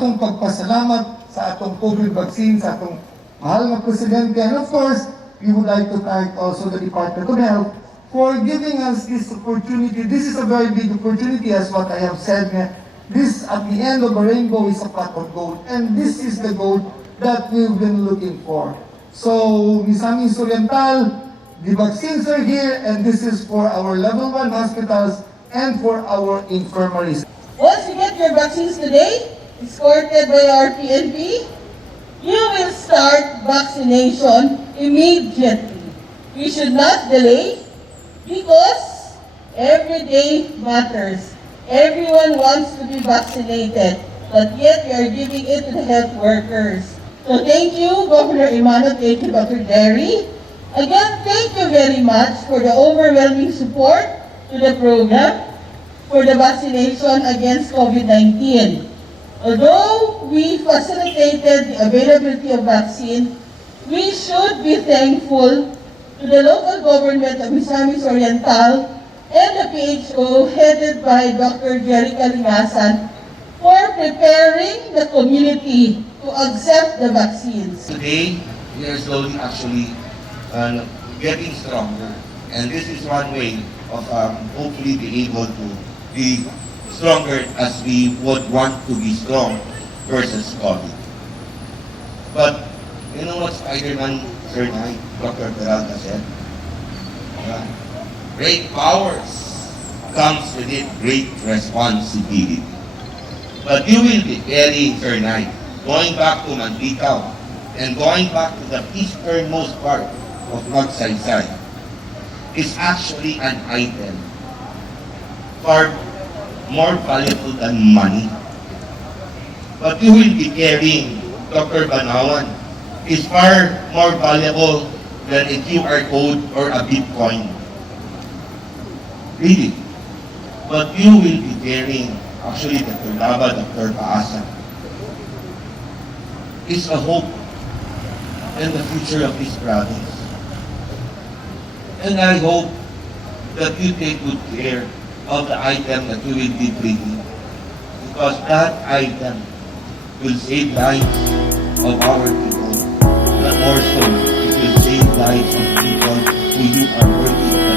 atong pagpasalamat sa atong COVID vaccine, sa atong mahal na Presidente. And of course, we would like to thank also the Department of Health for giving us this opportunity. This is a very big opportunity, as what I have said. This, at the end of the rainbow, is a pot of gold. And this is the gold that we've been looking for. So, Misamis Oriental, the vaccines are here, and this is for our level 1 hospitals and for our infirmaries. Once you get your vaccines today, escorted by our PNP, you will start vaccination immediately. We should not delay because every day matters. Everyone wants to be vaccinated, but yet we are giving it to the health workers. So thank you, Governor Imano, thank you, Dr. Derry. Again, thank you very much for the overwhelming support to the program for the vaccination against COVID-19. Although we facilitated the availability of vaccine, we should be thankful to the local government of Misamis Oriental and the PHO headed by Dr. Jerry Kalingasan for preparing the community to accept the vaccines. Today, we are slowly actually getting stronger, and this is one way of hopefully be able to be stronger as we would want to be strong versus COVID. But you know what Spider-Man Sir Knight, Dr. Peralta said? Great powers comes with it great responsibility. But you will be carrying, Sir Knight, going back to Manticao and going back to the easternmost part of Magsaysay is actually an item far more valuable than money. But you will be carrying, Dr. Banawan, is far more valuable than a QR code or a Bitcoin. Really. But you will be carrying, actually, Dr. Laba, Dr. Paasa, is a hope and the future of this province. And I hope that you take good care of the item that you will be bringing, because that item will save lives of our people, but more so, it will save lives of people who you are working